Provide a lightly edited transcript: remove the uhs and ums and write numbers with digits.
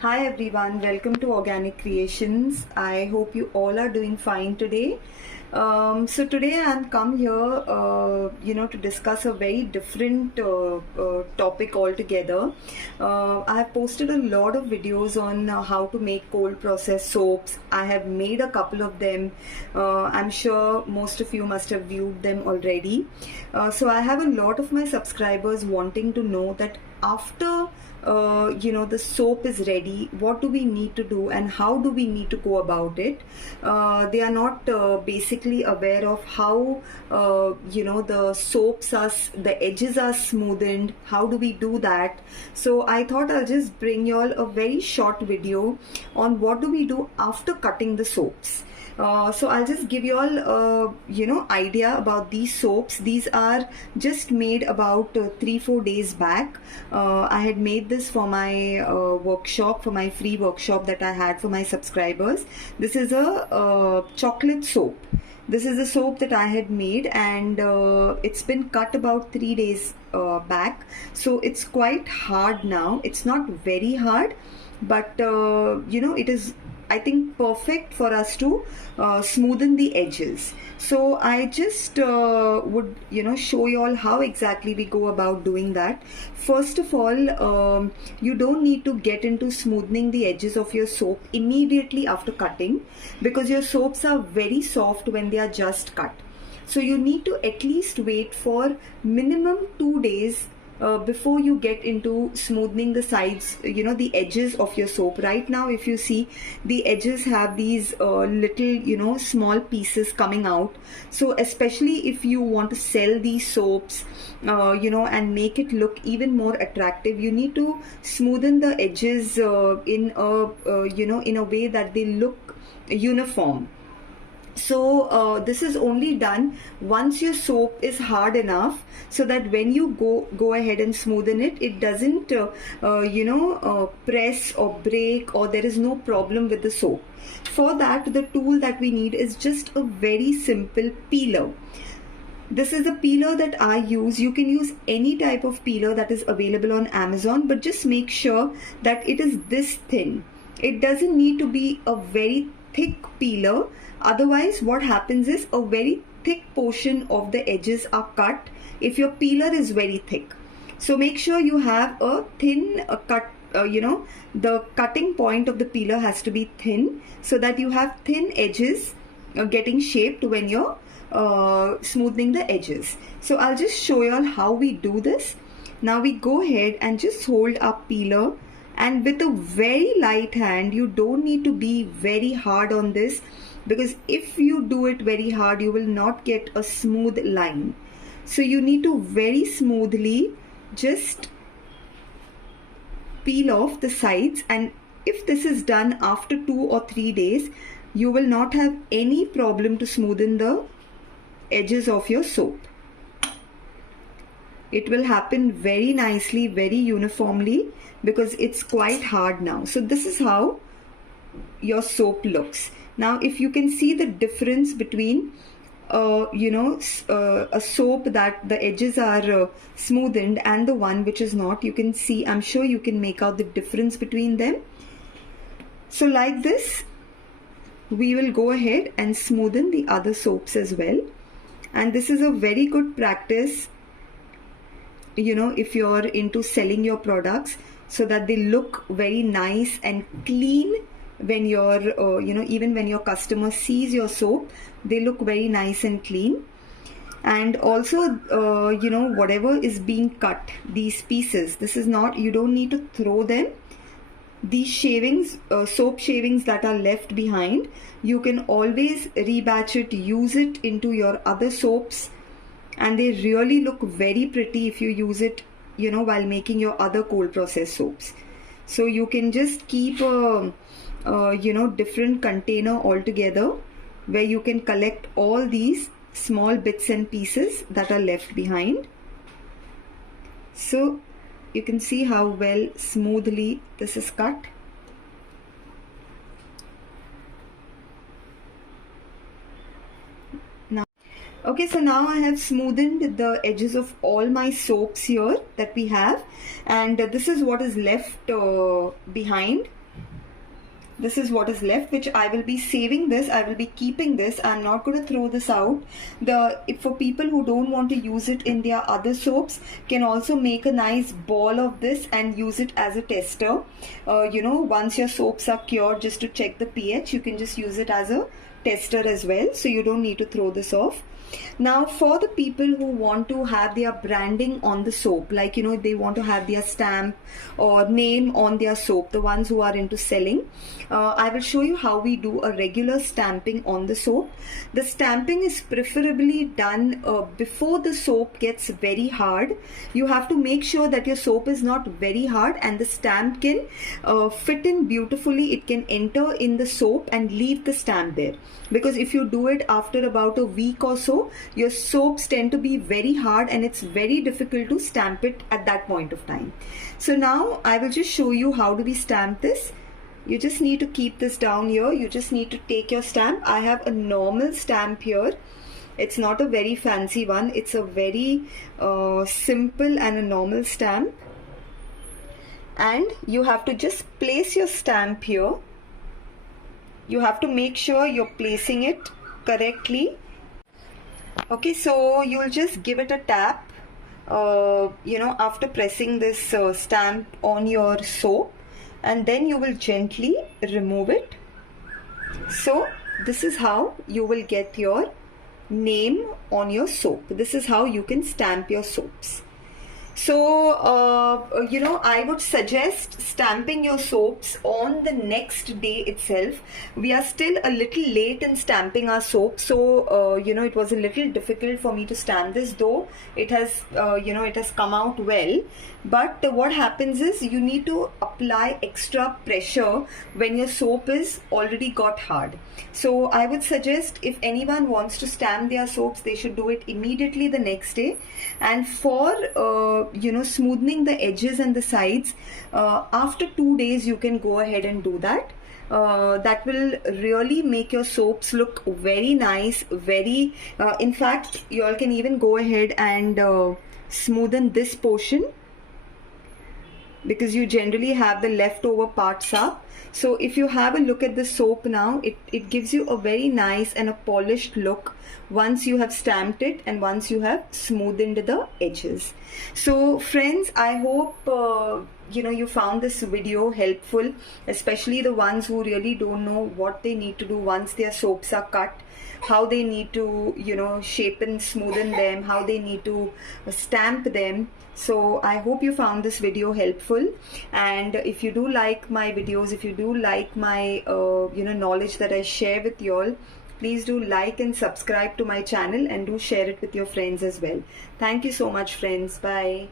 Hi everyone, welcome to Organic Creations. I hope you all are doing fine today. So today I'm come here, to discuss a very different topic altogether. I have posted a lot of videos on how to make cold process soaps. I have made a couple of them. I'm sure most of you must have viewed them already. So I have a lot of my subscribers wanting to know that after the soap is ready, what do we need to do and how do we need to go about it. They are not basically aware of how the soaps are, the edges are smoothened. How do we do that? So I thought I'll just bring you all a very short video on what do we do after cutting the soaps. So I'll just give you all idea about these soaps. These are just made about 3-4 days back. I had made this for my workshop, for my free workshop that I had for my subscribers. This is a chocolate soap. This is a soap that I had made, and it's been cut about 3 days back. So it's quite hard now. It's not very hard, but it is, I think, perfect for us to smoothen the edges. So I just would show you all how exactly we go about doing that. First of all, you don't need to get into smoothening the edges of your soap immediately after cutting, because your soaps are very soft when they are just cut. So you need to at least wait for minimum 2 days before you get into smoothing the sides, the edges of your soap. Right now, if you see, the edges have these little small pieces coming out. So especially if you want to sell these soaps and make it look even more attractive, you need to smoothen the edges in a way that they look uniform. So this is only done once your soap is hard enough, so that when you go ahead and smoothen it, it doesn't press or break, or there is no problem with the soap. For that, the tool that we need is just a very simple peeler. This is the peeler that I use. You can use any type of peeler that is available on Amazon, but just make sure that it is this thin. It doesn't need to be a very thick peeler. Otherwise, what happens is a very thick portion of the edges are cut if your peeler is very thick. So make sure you have a thin cut. The cutting point of the peeler has to be thin, so that you have thin edges getting shaped when you're smoothing the edges. So I'll just show you all how we do this. Now we go ahead and just hold our peeler, and with a very light hand. You don't need to be very hard on this, because if you do it very hard, you will not get a smooth line. So you need to very smoothly just peel off the sides, and if this is done after 2 or 3 days, you will not have any problem to smoothen the edges of your soap. It will happen very nicely, very uniformly, because it's quite hard now. So this is how your soap looks. Now, if you can see the difference between a soap that the edges are smoothened and the one which is not, you can see, I'm sure you can make out the difference between them. So like this, we will go ahead and smoothen the other soaps as well. And this is a very good practice, if you're into selling your products, so that they look very nice and clean when you're even when your customer sees your soap, they look very nice and clean. And also whatever is being cut, these pieces, this is not, you don't need to throw them. These shavings, soap shavings that are left behind, you can always rebatch it, use it into your other soaps, and they really look very pretty if you use it while making your other cold process soaps. So you can just keep a different container altogether, where you can collect all these small bits and pieces that are left behind. So you can see how well smoothly this is cut. Okay, so now I have smoothened the edges of all my soaps here that we have, and this is what is left behind. This is what is left, which I will be saving this. I will be keeping this. I'm not going to throw this out. For people who don't want to use it in their other soaps, can also make a nice ball of this and use it as a tester. Once your soaps are cured, just to check the pH, you can just use it as a tester as well. So you don't need to throw this off. Now, for the people who want to have their branding on the soap, like, they want to have their stamp or name on their soap, the ones who are into selling, I will show you how we do a regular stamping on the soap. The stamping is preferably done before the soap gets very hard. You have to make sure that your soap is not very hard and the stamp can fit in beautifully. It can enter in the soap and leave the stamp there. Because if you do it after about a week or so, your soaps tend to be very hard and it's very difficult to stamp it at that point of time. So now I will just show you how do we stamp this. You just need to keep this down here. You just need to take your stamp. I have a normal stamp here. It's not a very fancy one. It's a very simple and a normal stamp. And you have to just place your stamp here. You have to make sure you're placing it correctly. Okay, so you'll just give it a tap, after pressing this stamp on your soap, and then you will gently remove it. So this is how you will get your name on your soap. This is how you can stamp your soaps. So, I would suggest stamping your soaps on the next day itself. We are still a little late in stamping our soap. So, it was a little difficult for me to stamp this, though it has, it has come out well. But what happens is you need to apply extra pressure when your soap is already got hard. So I would suggest if anyone wants to stamp their soaps, they should do it immediately the next day. And for smoothing the edges and the sides, after 2 days you can go ahead and do that. That will really make your soaps look very nice. In fact, you all can even go ahead and smoothen this portion, because you generally have the leftover parts up. So if you have a look at the soap now, it gives you a very nice and a polished look once you have stamped it and once you have smoothened the edges. So friends, I hope you found this video helpful, especially the ones who really don't know what they need to do once their soaps are cut, how they need to shape and smoothen them, how they need to stamp them. So I hope you found this video helpful, and if you do like my videos, if you do like my knowledge that I share with you all, please do like and subscribe to my channel and do share it with your friends as well. Thank you so much, friends. Bye.